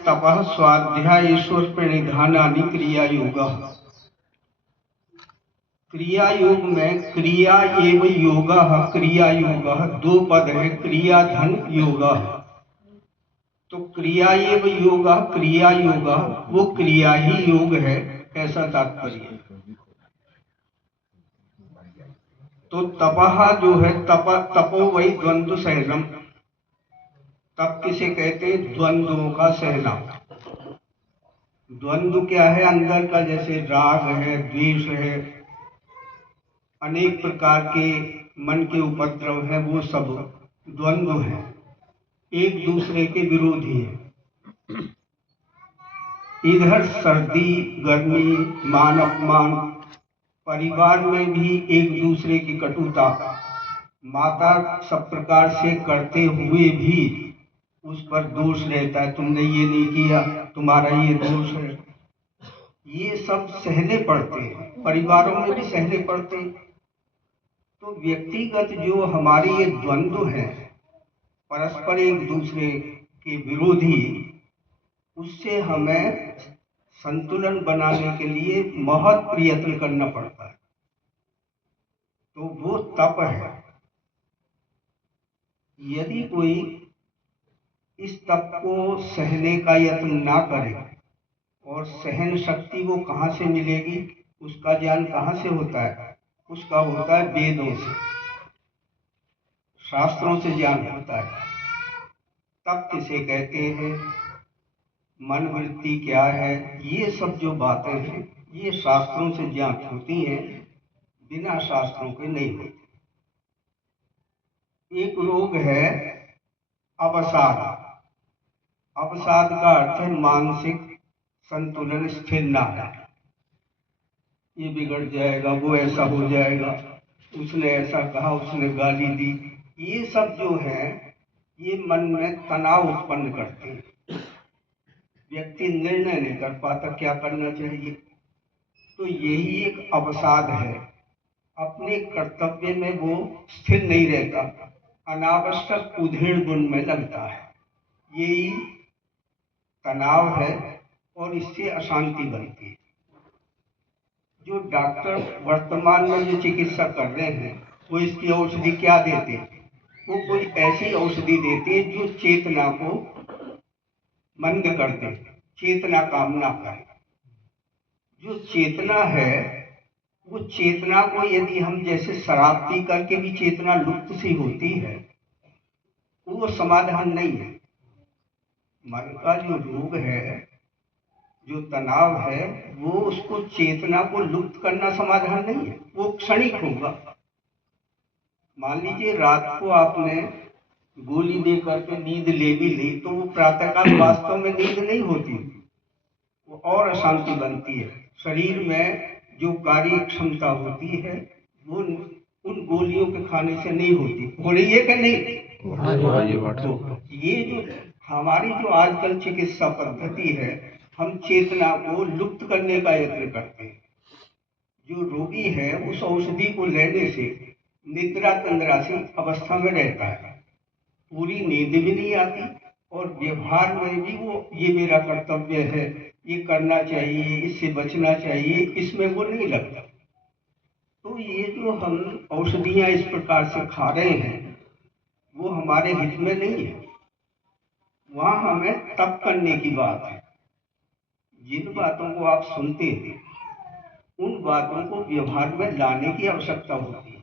तपः स्वाध्याय ईश्वर प्रणिधानानि क्रिया योग। क्रिया योग में क्रिया एवं योग, क्रिया योग दो पद है, क्रिया धन योग। तो क्रिया एवं योग, क्रिया योग वो क्रिया ही योग है, ऐसा तात्पर्य। तो तपः जो है तपो वही द्वंद्व सहनम। तप किसे कहते हैं? द्वंद्वों का सहना। द्वंद्व क्या है? अंदर का, जैसे राग है, द्वेष है, अनेक प्रकार के मन के उपद्रव है, वो सब द्वंद्व है, एक दूसरे के विरोधी है। इधर सर्दी गर्मी, मान अपमान, परिवार में भी एक दूसरे की कटुता, माता सब प्रकार से करते हुए भी उस पर दोष रहता है, तुमने ये नहीं किया, तुम्हारा ये दोष है। ये सब सहने पड़ते हैं, परिवारों में भी सहने पड़ते हैं। तो व्यक्तिगत जो हमारे ये द्वंद्व है, परस्पर एक दूसरे के विरोधी, उससे हमें संतुलन बनाने के लिए बहुत प्रयत्न करना पड़ता है। तो वो तप है। यदि कोई इस तप को सहने का यत्न ना करे, और सहन शक्ति वो कहाँ से मिलेगी, उसका ज्ञान कहाँ से होता है? उसका होता है वेदों से, शास्त्रों से ज्ञान होता है। तप किसे कहते हैं, मन वृत्ति क्या है, ये सब जो बातें हैं ये शास्त्रों से ज्ञात होती हैं, बिना शास्त्रों के नहीं होती। एक रोग है अवसाद। अवसाद का अर्थ है मानसिक संतुलन स्थिर ना है। ये बिगड़ जाएगा, वो ऐसा हो जाएगा, उसने ऐसा कहा, उसने गाली दी, ये सब जो है ये मन में तनाव उत्पन्न करते हैं। व्यक्ति निर्णय नहीं कर पाता क्या करना चाहिए। तो यही एक अवसाद है, अपने कर्तव्य में वो स्थिर नहीं रहता, अनावश्यक उधेड़ बुन में लगता है। यही तनाव है और इससे अशांति बनती है। जो डॉक्टर वर्तमान में जो चिकित्सा कर रहे हैं वो इसकी औषधि क्या देते हैं? वो कोई ऐसी औषधि देते हैं जो चेतना को मंद कर दे, चेतना काम ना करे। जो चेतना है वो चेतना को, यदि हम जैसे शराब पी करके भी चेतना लुप्त सी होती है, वो समाधान नहीं है। मन का जो रोग है, जो तनाव है, वो उसको चेतना को लुप्त करना समाधान नहीं है, वो क्षणिक होगा। मान लीजिए रात को आपने गोली दे करके नींद ले भी ली, तो वो प्रातःकाल वास्तव में नींद नहीं होती, वो और अशांति बनती है। शरीर में जो कार्य क्षमता होती है वो उन गोलियों के खाने से नहीं होती। हो रही है कि नहीं? तो ये जो हमारी जो आजकल चिकित्सा पद्धति है, हम चेतना को लुप्त करने का यत्न करते हैं। जो रोगी है उस औषधि को लेने से निद्रा तंद्रासी अवस्था में रहता है, पूरी नींद भी नहीं आती, और व्यवहार में भी वो ये मेरा कर्तव्य है, ये करना चाहिए, इससे बचना चाहिए, इसमें वो नहीं लगता। तो ये जो हम औषधियाँ इस प्रकार से खा रहे हैं वो हमारे हित में नहीं है। वहाँ हमें तप करने की बात है। जिन बातों को आप सुनते हैं उन बातों को व्यवहार में लाने की आवश्यकता होती है।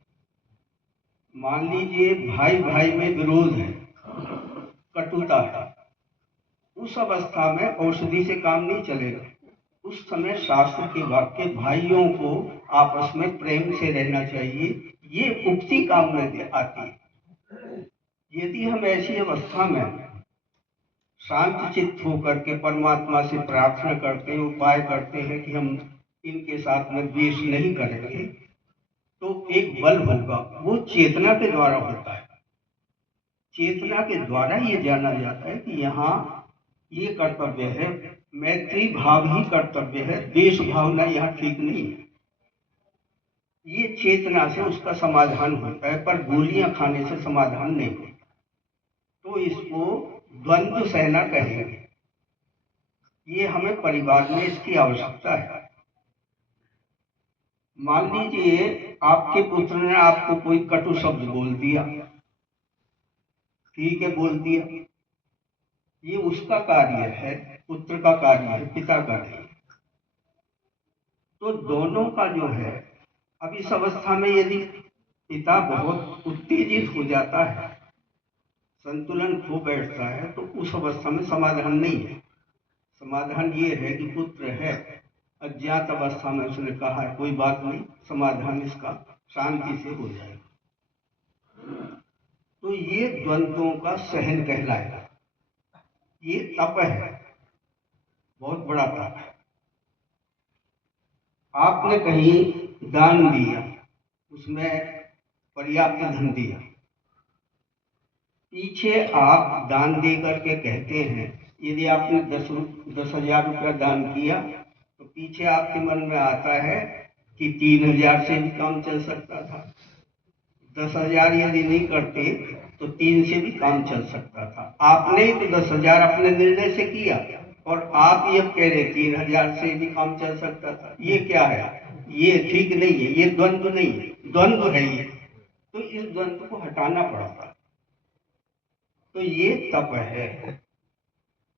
मान लीजिए भाई भाई में विरोध है, कटुता है, उस अवस्था में औषधि से काम नहीं चलेगा। उस समय शास्त्र के वाक्य भाइयों को आपस में प्रेम से रहना चाहिए, ये उक्ति काम में आती है। यदि हम ऐसी अवस्था में शांत चित्त होकर के परमात्मा से प्रार्थना करते हैं, उपाय करते हैं कि हम इनके साथ में द्वेष नहीं करेंगे, तो एक बल होगा, वो चेतना के द्वारा होता है। चेतना के द्वारा ये जाना जाता है कि यहाँ ये कर्तव्य है, मैत्री भाव ही कर्तव्य है, द्वेष भावना यहाँ ठीक नहीं है। ये चेतना से उसका समाधान होता है, पर गोलियां खाने से समाधान नहीं होता। तो इसको द्वंद्व सहना कहेंगे। ये हमें परिवार में इसकी आवश्यकता है। मान लीजिए आपके पुत्र ने आपको कोई कटु शब्द बोल दिया, ठीक है, बोल दिया, ये उसका कार्य है, पुत्र का कार्य है, पिता का नहीं। तो दोनों का जो है, अब इस अवस्था में यदि पिता बहुत उत्तेजित हो जाता है, संतुलन खो बैठता है, तो उस अवस्था में समाधान नहीं है। समाधान ये है कि पुत्र है, अज्ञात अवस्था में उसने कहा है कोई बात नहीं, समाधान इसका शांति से हो जाएगा। तो ये द्वंद्वों का सहन कहलाएगा। ये तप है, बहुत बड़ा तप है। आपने कहीं दान दिया, उसमें पर्याप्त धन दिया, पीछे आप दान दे करके कहते हैं, यदि आपने 10,000 रुपया दान किया, तो पीछे आपके मन में आता है कि 3,000 से भी काम चल सकता था, 10,000 यदि नहीं करते तो 3 से भी काम चल सकता था। आपने तो 10,000 अपने निर्णय से किया, और आप ये कह रहे 3,000 से भी काम चल सकता था। ये क्या है? ये ठीक नहीं है, ये द्वंद्व नहीं है, द्वंद्व है ये। तो इस द्वंद्व को हटाना पड़ता। तो ये तप है।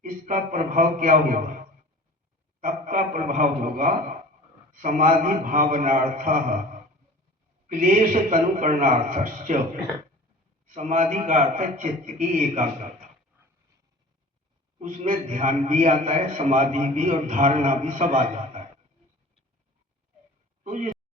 इसका प्रभाव क्या होगा? तप का प्रभाव होगा समाधि भावनार्थ क्लेश तनुकरणार्थश्च। समाधि का अर्थ है चित्त की एकाग्रता। उसमें ध्यान भी आता है, समाधि भी, और धारणा भी, सब आ जाता है। तो ये